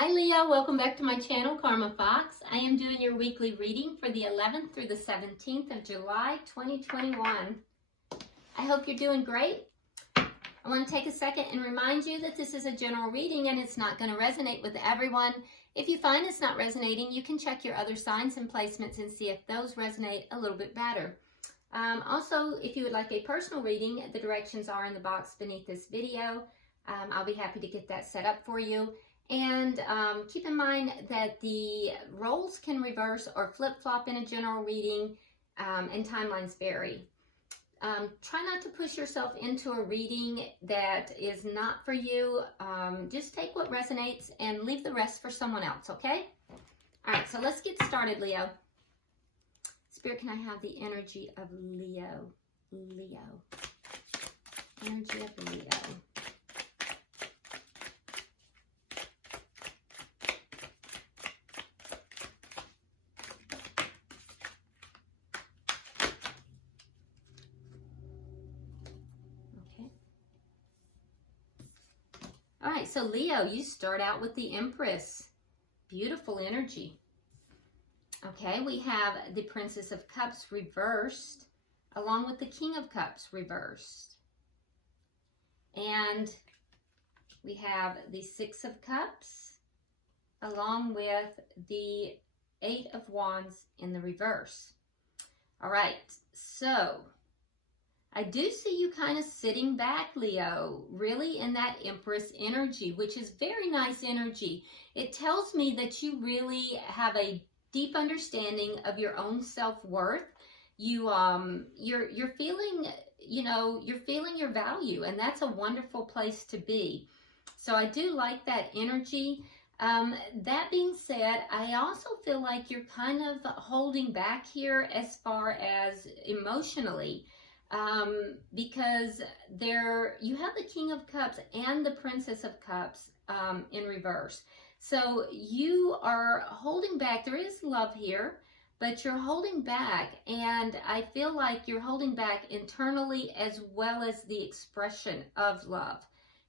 Hi Leo, welcome back to my channel, Karma Fox. I am doing your weekly reading for the 11th through the 17th of July 2021. I hope you're doing great. I want to take a second and remind you that this is a general reading and it's not going to resonate with everyone. If you find it's not resonating, you can check your other signs and placements and see if those resonate a little bit better. Also, if you would like a personal reading, the directions are in the box beneath this video. I'll be happy to get that set up for you. And keep in mind that the roles can reverse or flip-flop in a general reading, and timelines vary. Try not to push yourself into a reading that is not for you. Just take what resonates and leave the rest for someone else, okay? All right, so let's get started, Leo. Spirit, can I have the energy of Leo? Energy of Leo. All right, so Leo, you start out with the Empress. Beautiful energy. Okay, we have the Princess of Cups reversed, along with the King of Cups reversed. And we have the Six of Cups, along with the Eight of Wands in the reverse. All right, so I do see you kind of sitting back, Leo, really in that Empress energy, which is very nice energy. It tells me that you really have a deep understanding of your own self-worth. You're feeling, you're feeling your value, and that's a wonderful place to be. So I do like that energy. That being said, I also feel like you're kind of holding back here as far as emotionally. Because you have the King of Cups and the Princess of Cups in reverse. So you are holding back. There is love here, but you're holding back, and I feel like you're holding back internally as well as the expression of love.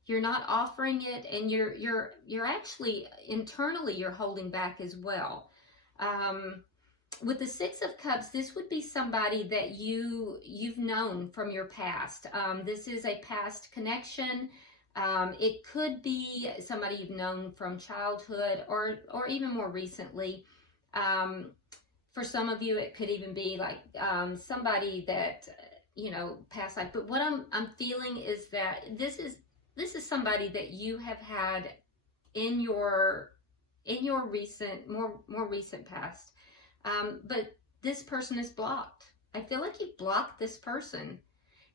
You're not offering it, and you're actually internally you're holding back as well. With the Six of Cups, this would be somebody that you've known from your past. This is a past connection. It could be somebody you've known from childhood or even more recently. For some of you, it could even be like somebody that past life. But what I'm feeling is that this is somebody that you have had in your recent more recent past. But this person is blocked. I feel like you've blocked this person.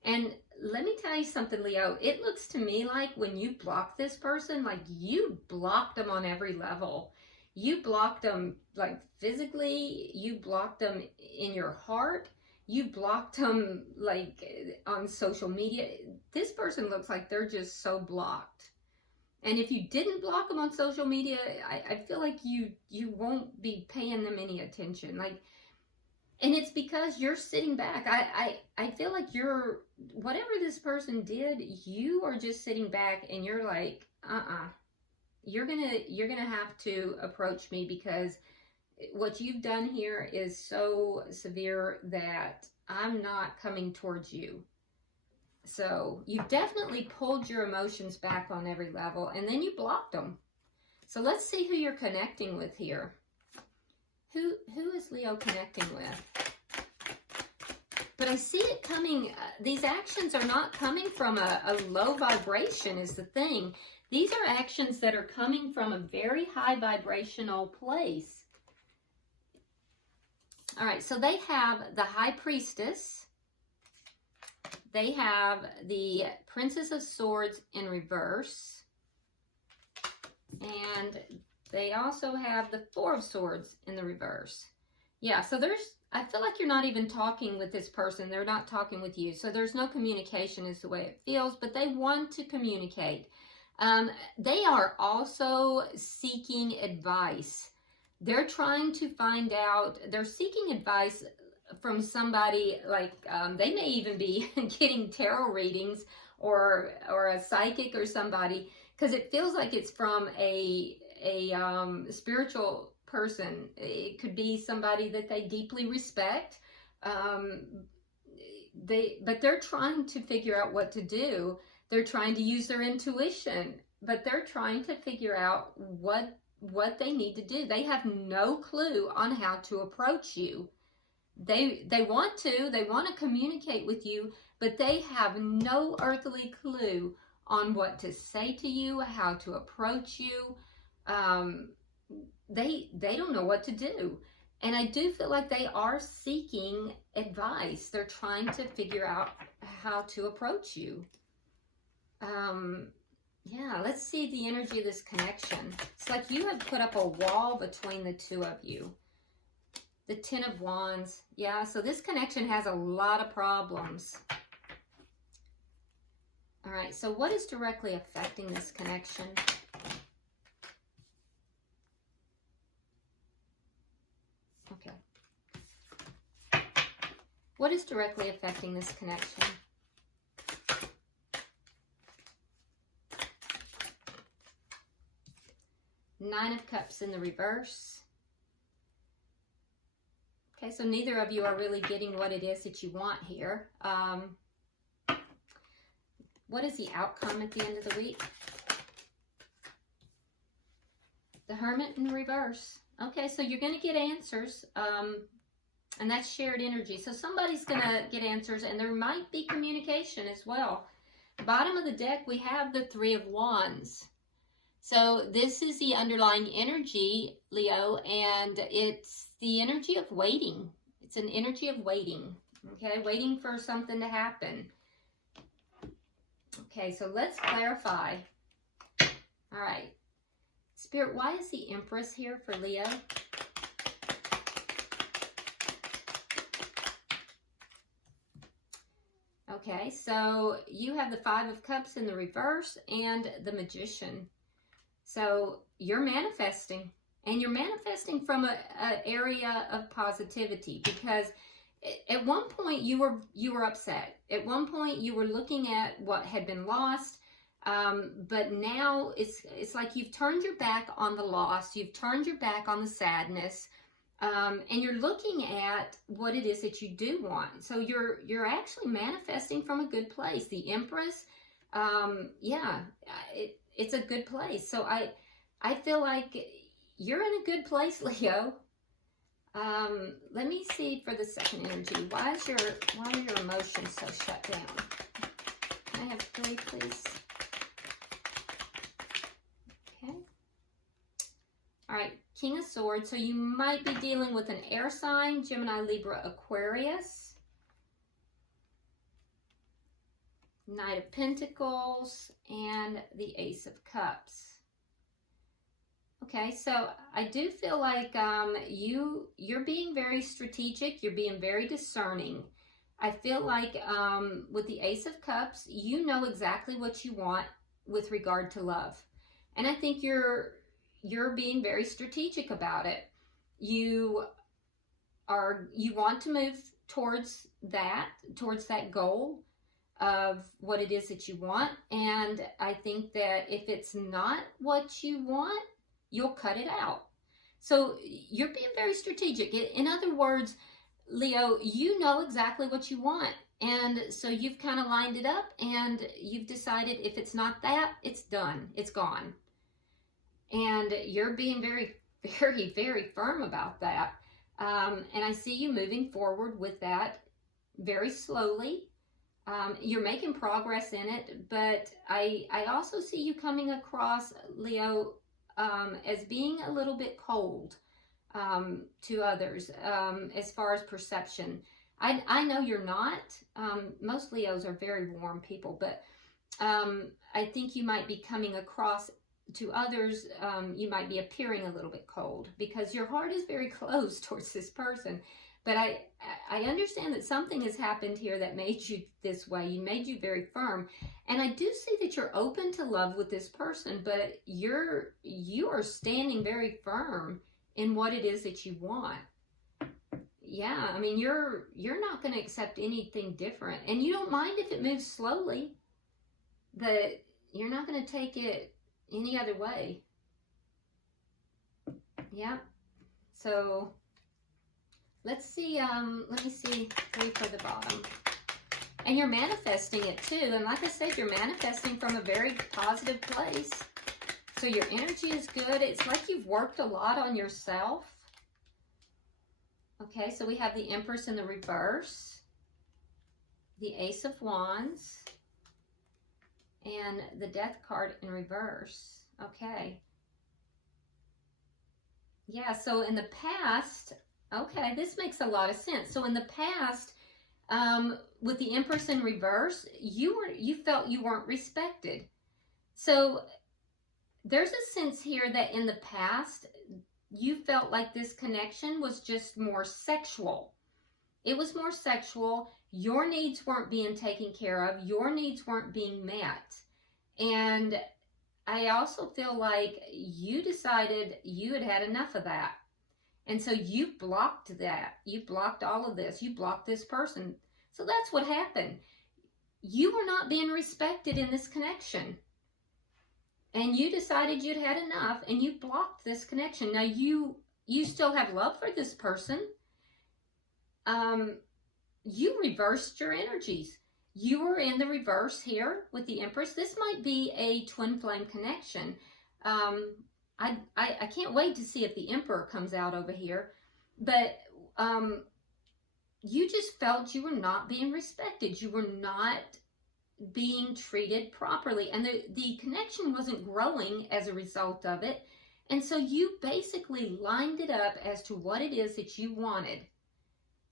And let me tell you something, Leo. It looks to me like when you block this person, like you blocked them on every level. You blocked them like physically. You blocked them in your heart. You blocked them like on social media. This person looks like they're just so blocked. And if you didn't block them on social media, I feel like you won't be paying them any attention. And it's because you're sitting back. I feel like whatever this person did, you are just sitting back and you're like, you're gonna have to approach me, because what you've done here is so severe that I'm not coming towards you. So you've definitely pulled your emotions back on every level, and then you blocked them. So let's see who you're connecting with here. Who is Leo connecting with? But I see it coming. These actions are not coming from a low vibration is the thing. These are actions that are coming from a very high vibrational place. All right, so they have the High Priestess. They have the Princess of Swords in reverse. And they also have the Four of Swords in the reverse. Yeah, so I feel like you're not even talking with this person. They're not talking with you. So there's no communication is the way it feels, but they want to communicate. They are also seeking advice. They're trying to find out, they're seeking advice from somebody, like they may even be getting tarot readings or a psychic or somebody, because it feels like it's from a a spiritual person. It could be somebody that they deeply respect. But they're trying to figure out what to do. They're trying to use their intuition, but they're trying to figure out what they need to do. They have no clue on how to approach you. They want to communicate with you, but they have no earthly clue on what to say to you, how to approach you. They don't know what to do. And I do feel like they are seeking advice. They're trying to figure out how to approach you. Yeah, let's see the energy of this connection. It's like you have put up a wall between the two of you. The Ten of Wands. Yeah, so this connection has a lot of problems. All right, so what is directly affecting this connection? Okay. What is directly affecting this connection? Nine of Cups in the reverse. Okay, so neither of you are really getting what it is that you want here. What is the outcome at the end of the week? The Hermit in reverse. Okay, so you're going to get answers, and that's shared energy. So somebody's going to get answers, and there might be communication as well. Bottom of the deck, we have the Three of Wands. So this is the underlying energy, Leo, and it's the energy of waiting. It's an energy of waiting, okay? Waiting for something to happen. Okay, so let's clarify. All right. Spirit, why is the Empress here for Leo? Okay, so you have the Five of Cups in the reverse and the Magician. So you're manifesting, and you're manifesting from an area of positivity, because at one point you were upset. At one point you were looking at what had been lost, but now it's like you've turned your back on the loss. You've turned your back on the sadness, and you're looking at what it is that you do want. So you're actually manifesting from a good place. The Empress, yeah, it's a good place. So I feel like you're in a good place, Leo. Let me see for the second energy. Why are your emotions so shut down? Can I have 3, please? Okay. All right, King of Swords. So you might be dealing with an air sign, Gemini, Libra, Aquarius. Knight of Pentacles and the Ace of Cups. Okay, so I do feel like you're being very strategic. You're being very discerning. I feel like with the Ace of Cups, you know exactly what you want with regard to love, and I think you're being very strategic about it. You want to move towards that goal of what it is that you want, and I think that if it's not what you want, you'll cut it out. So you're being very strategic. In other words, Leo, you know exactly what you want, and so you've kind of lined it up, and you've decided if it's not that, it's done, it's gone. And you're being very, very, very firm about that. And I see you moving forward with that very slowly. You're making progress in it, but I also see you coming across, Leo, as being a little bit cold to others as far as perception. I know you're not. Most Leos are very warm people, but I think you might be coming across to others, you might be appearing a little bit cold because your heart is very close towards this person. But I understand that something has happened here that made you this way. You made you very firm. And I do see that you're open to love with this person, but you are standing very firm in what it is that you want. Yeah, I mean, you're not going to accept anything different. And you don't mind if it moves slowly, but you're not going to take it any other way. Yeah. So let's see, let me see 3 for the bottom. And you're manifesting it too. And like I said, you're manifesting from a very positive place. So your energy is good. It's like you've worked a lot on yourself. Okay, so we have the Empress in the reverse, the Ace of Wands, and the Death card in reverse. Okay. Yeah, so in the past, okay, this makes a lot of sense. So in the past, with the Empress in reverse, you felt you weren't respected. So there's a sense here that in the past, you felt like this connection was just more sexual. It was more sexual. Your needs weren't being taken care of. Your needs weren't being met. And I also feel like you decided you had had enough of that. And so you blocked that. You blocked all of this. You blocked this person. So that's what happened. You were not being respected in this connection. And you decided you'd had enough and you blocked this connection. Now you still have love for this person. You reversed your energies. You were in the reverse here with the Empress. This might be a twin flame connection. I can't wait to see if the Emperor comes out over here. But you just felt you were not being respected. You were not being treated properly. And the connection wasn't growing as a result of it. And so you basically lined it up as to what it is that you wanted.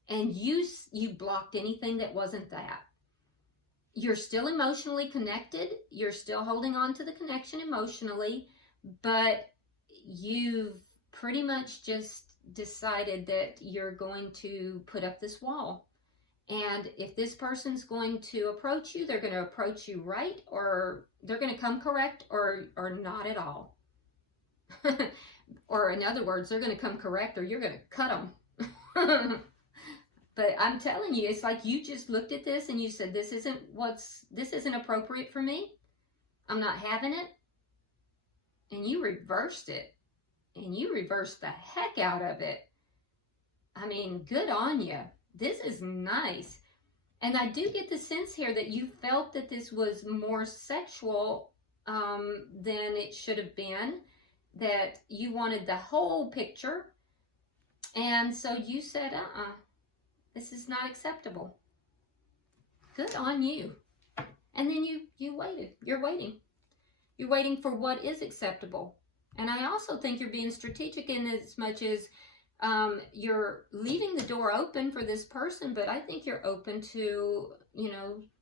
And you blocked anything that wasn't that. You're still emotionally connected. You're still holding on to the connection emotionally. But you've pretty much just decided that you're going to put up this wall. And if this person's going to approach you, they're going to approach you right, or they're going to come correct, or not at all. Or in other words, they're going to come correct, or you're going to cut them. But I'm telling you, it's like you just looked at this and you said, this isn't appropriate for me. I'm not having it. And you reversed it. And you reversed the heck out of it. I mean, good on you. This is nice. And I do get the sense here that you felt that this was more sexual than it should have been. That you wanted the whole picture. And so you said, this is not acceptable. Good on you. And then you waited. You're waiting. You're waiting for what is acceptable. And I also think you're being strategic in as much as you're leaving the door open for this person, but I think you're open to,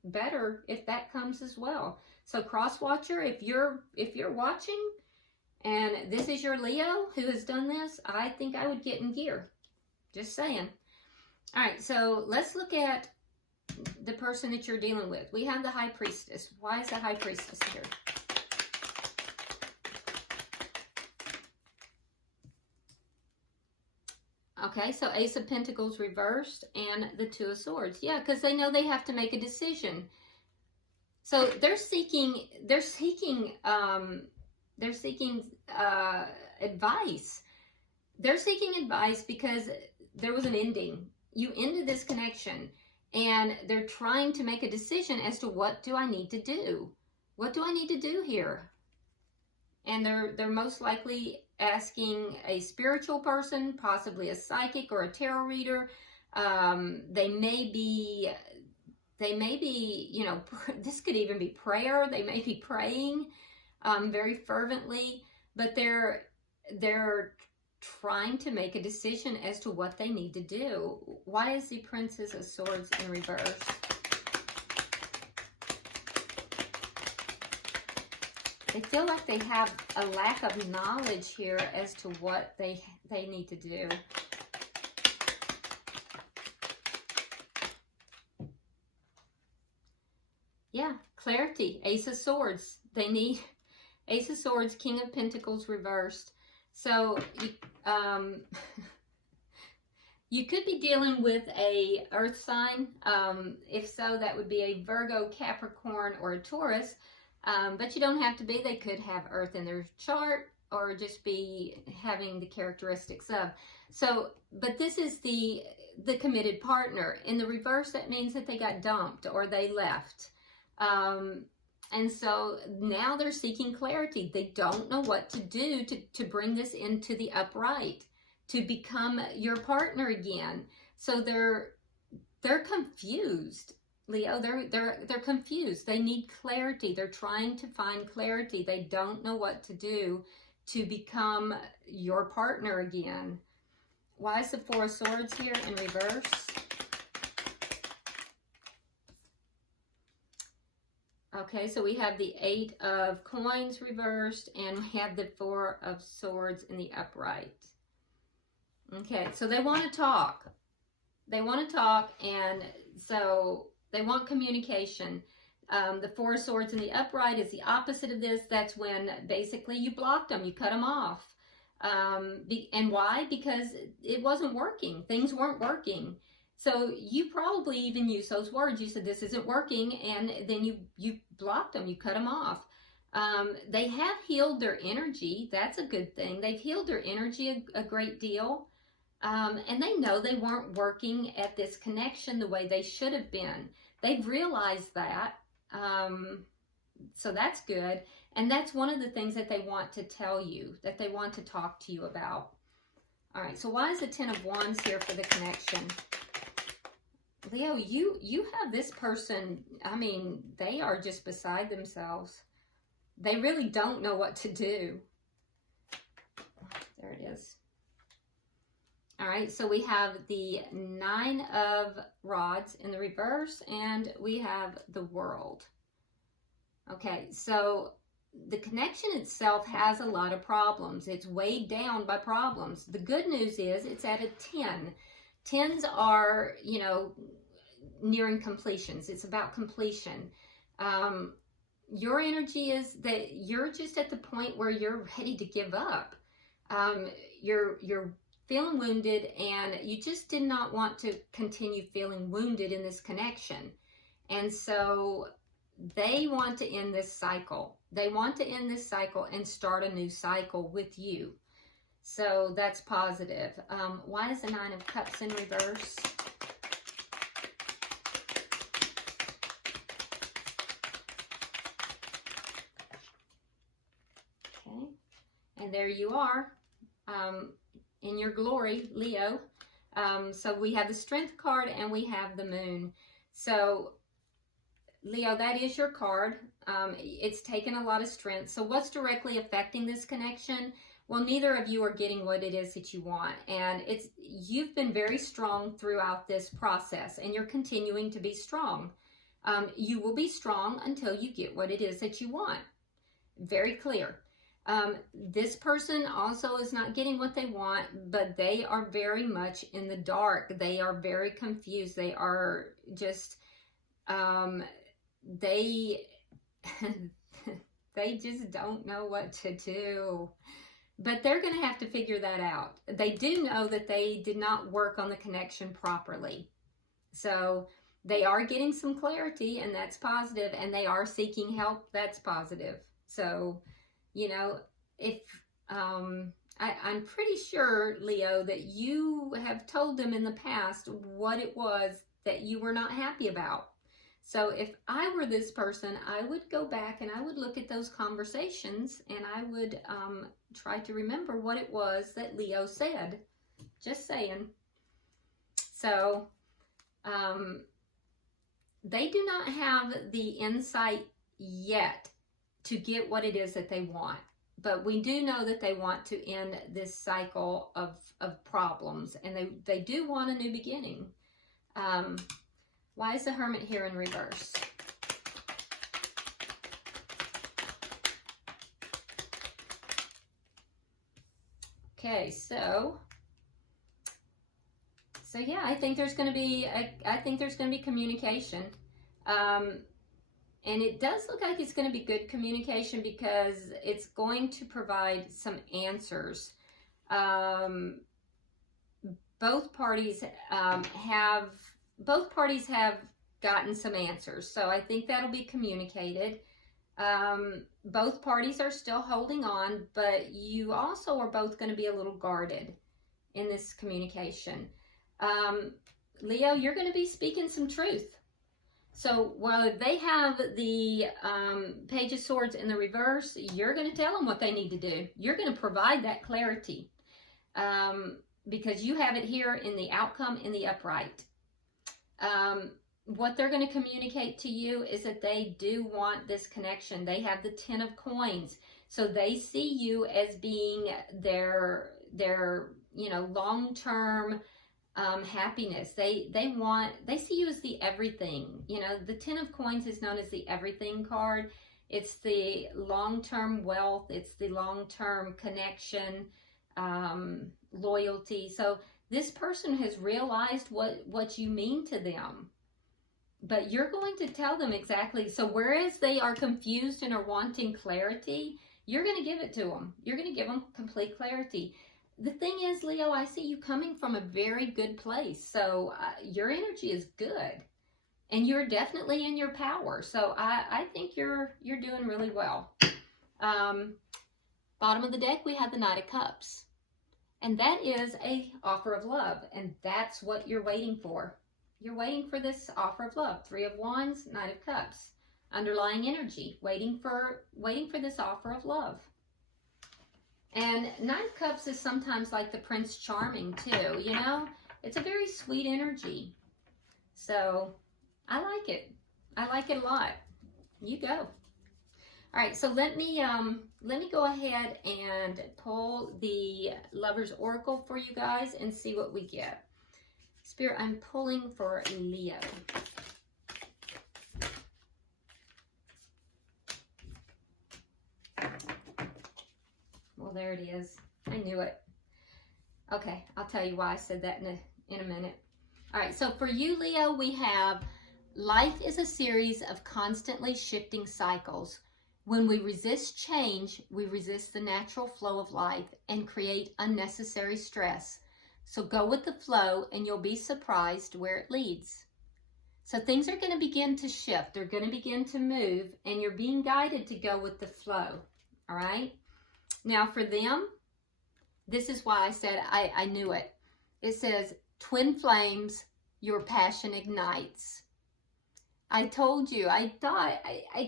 better if that comes as well. So Crosswatcher, if you're watching and this is your Leo who has done this, I think I would get in gear. Just saying. All right, so let's look at the person that you're dealing with. We have the High Priestess. Why is the High Priestess here? Okay, so Ace of Pentacles reversed and the Two of Swords. Yeah, because they know they have to make a decision. So they're seeking advice. They're seeking advice because there was an ending. You ended this connection and they're trying to make a decision as to what do I need to do? What do I need to do here? And they're most likely asking a spiritual person, possibly a psychic or a tarot reader. They may be, this could even be prayer. They may be praying very fervently, but they're trying to make a decision as to what they need to do. Why is the Princess of Swords in reverse? They feel like they have a lack of knowledge here as to what they need to do. Yeah, clarity. Ace of Swords. They need Ace of Swords, King of Pentacles reversed. So you could be dealing with a earth sign. If so, that would be a Virgo, Capricorn, or a Taurus. But you don't have to be. They could have earth in their chart, or just be having the characteristics of. So, but this is the committed partner. In the reverse, that means that they got dumped or they left. And so now they're seeking clarity. They don't know what to do to bring this into the upright, to become your partner again. So they're confused, Leo. They're confused. They need clarity. They're trying to find clarity. They don't know what to do to become your partner again. Why is the Four of Swords here in reverse? Okay, so we have the Eight of Coins reversed, and we have the Four of Swords in the upright. Okay, so they want to talk. They want to talk, and so they want communication. The Four of Swords in the upright is the opposite of this. That's when basically you blocked them, you cut them off. And why? Because it wasn't working. Things weren't working. So you probably even used those words. You said, this isn't working, and then you blocked them, you cut them off. They have healed their energy. That's a good thing. They've healed their energy a great deal. And they know they weren't working at this connection the way they should have been. They've realized that. So that's good. And that's one of the things that they want to tell you, that they want to talk to you about. All right, so why is the Ten of Wands here for the connection? Leo, you have this person, I mean, they are just beside themselves. They really don't know what to do. There it is. All right, so we have the Nine of Rods in the reverse, and we have the World. Okay, so the connection itself has a lot of problems. It's weighed down by problems. The good news is it's at a 10. 10s are, you know, nearing completions. It's about completion. Your energy is that you're just at the point where you're ready to give up. You're feeling wounded, and you just did not want to continue feeling wounded in this connection. And so they want to end this cycle. They want to end this cycle and start a new cycle with you. So that's positive. Why is the Nine of Cups in reverse? Okay. And there you are. In your glory, Leo. So we have the Strength card and we have the Moon. So Leo, that is your card. It's taken a lot of strength. So what's directly affecting this connection? Well, neither of you are getting what it is that you want. And you've been very strong throughout this process, and you're continuing to be strong. You will be strong until you get what it is that you want. Very clear. This person also is not getting what they want, but they are very much in the dark. They are very confused. They are just, they just don't know what to do. But they're going to have to figure that out. They do know that they did not work on the connection properly. So they are getting some clarity, and that's positive, and they are seeking help. That's positive. So, you know, if I'm pretty sure, Leo, that you have told them in the past what it was that you were not happy about. So if I were this person, I would go back and I would look at those conversations, and I would try to remember what it was that Leo said. Just saying. So they do not have the insight yet to get what it is that they want. But we do know that they want to end this cycle of problems, and they do want a new beginning. Why is the Hermit here in reverse? Okay, so yeah, I think there's going to be communication. And it does look like it's going to be good communication, because it's going to provide some answers. Both parties have gotten some answers. So I think that'll be communicated. Both parties are still holding on, but you also are both going to be a little guarded in this communication. Leo, you're going to be speaking some truth. So while they have the Page of Swords in the reverse, you're going to tell them what they need to do. You're going to provide that clarity because you have it here in the outcome in the upright. What they're going to communicate to you is that they do want this connection. They have the 10 of coins. So they see you as being their you know, long-term happiness. They see you as the everything. You know, the 10 of coins is known as the everything card. It's the long-term wealth. It's the long-term connection, loyalty. So this person has realized what you mean to them. But you're going to tell them exactly. So whereas they are confused and are wanting clarity, you're going to give it to them. You're going to give them complete clarity. The thing is, Leo, I see you coming from a very good place. So your energy is good. And you're definitely in your power. So I think you're doing really well. Bottom of the deck, we have the Knight of Cups. And that is an offer of love. And that's what you're waiting for. You're waiting for this offer of love. 3 of Wands, Knight of Cups. Underlying energy, waiting for this offer of love. And Knight of Cups is sometimes like the Prince Charming too, you know? It's a very sweet energy. So I like it. I like it a lot. You go. All right, so let me go ahead and pull the Lover's Oracle for you guys and see what we get. Spirit, I'm pulling for Leo. Well, there it is. I knew it. Okay, I'll tell you why I said that in a minute. All right, so for you, Leo, we have life is a series of constantly shifting cycles. When we resist change, we resist the natural flow of life and create unnecessary stress. So go with the flow and you'll be surprised where it leads. So things are going to begin to shift. They're going to begin to move and you're being guided to go with the flow. All right. Now for them, this is why I said I knew it. It says, twin flames, your passion ignites. I told you, I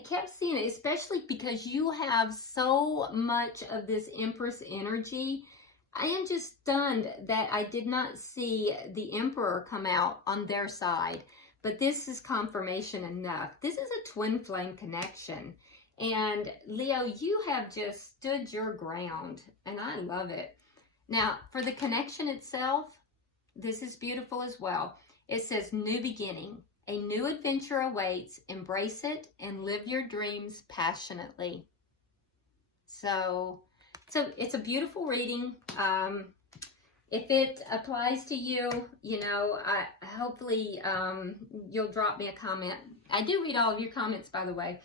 kept seeing it, especially because you have so much of this Empress energy. I am just stunned that I did not see the Emperor come out on their side, but this is confirmation enough. This is a twin flame connection. And Leo, you have just stood your ground, and I love it. Now, for the connection itself, this is beautiful as well. It says, new beginning. A new adventure awaits. Embrace it and live your dreams passionately. So it's a beautiful reading. If it applies to you, you know, hopefully you'll drop me a comment. I do read all of your comments, by the way.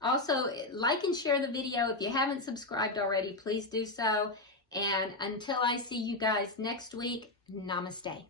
Also, like and share the video. If you haven't subscribed already, please do so. And until I see you guys next week, namaste.